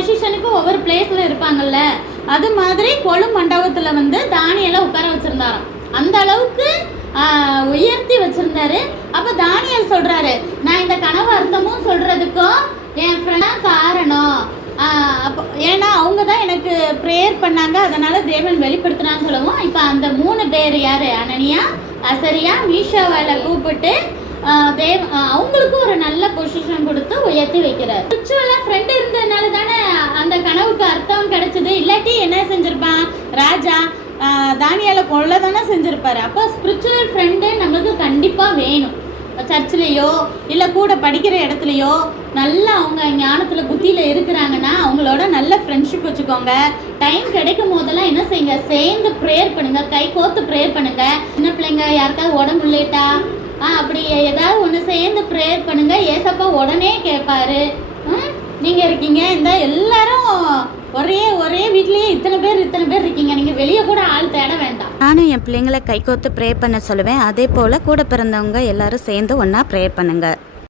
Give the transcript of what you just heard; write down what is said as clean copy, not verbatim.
பொசிஷனுக்கு ஒவ்வொரு பிளேஸில் இருப்பாங்கல்ல, அது மாதிரி கொலு மண்டபத்தில் வந்து தானியலை உட்கார வச்சுருந்தாராம். அந்த அளவுக்கு உயர்த்தி வச்சுருந்தாரு. அப்போ தானியல் சொல்கிறாரு, நான் இந்த கனவு அர்த்தமும் சொல்கிறதுக்கும் என் ஃப்ரெண்டாக காரணம். அப்போ ஏன்னா அவங்க தான் எனக்கு ப்ரேயர் பண்ணாங்க, அதனால் தேவன் வெளிப்படுத்தினான்னு சொல்லவும், இப்போ அந்த 3 பேர் யார், அனனியா, அசரியா, மீஷாவால கூப்பிட்டு அவங்களுக்கு ஒரு நல்ல பொசிஷன் கொடுத்து உயர்த்தி வைக்கிறார். ஸ்பிரிச்சுவலாக ஃப்ரெண்டு இருந்ததுனால தானே அந்த கனவுக்கு அர்த்தம் கிடைச்சது. இல்லாட்டி என்ன செஞ்சுருப்பான் ராஜா, தானியால கொள்ள தானே செஞ்சுருப்பாரு. அப்போ ஸ்பிரிச்சுவல் ஃப்ரெண்டு நம்மளுக்கு கண்டிப்பாக வேணும். சர்ச்சிலேயோ இல்லை கூட படிக்கிற இடத்துலையோ நல்லா அவங்க ஞானத்தில் புத்தியில் இருக்கிறாங்கன்னா அவங்களோட நல்ல ஃப்ரெண்ட்ஷிப் வச்சுக்கோங்க. டைம் கிடைக்கும் போதெல்லாம் என்ன செய்யுங்க, சேர்ந்து ப்ரேயர் பண்ணுங்கள், கை கோர்த்து ப்ரேயர் பண்ணுங்கள். சின்ன பிள்ளைங்க யாருக்காவது உடம்பு இல்லைட்டா அப்படி ஏதாவது ஒன்று சேர்ந்து ப்ரேயர் பண்ணுங்கள். ஏசப்பா உடனே கேட்பாரு. நீங்கள் இருக்கீங்க, இந்த எல்லாரும் ஒரே வீட்லேயே இத்தனை பேர் இருக்கீங்க, நீங்கள் வெளியே கூட ஆள் தேட வேண்டாம். நானும் என் பிள்ளைங்களை கை கோர்த்து ப்ரே பண்ண சொல்லுவேன். அதே போல் கூட பிறந்தவங்க எல்லாரும் சேர்ந்து ஒன்றா ப்ரே பண்ணுங்கள்.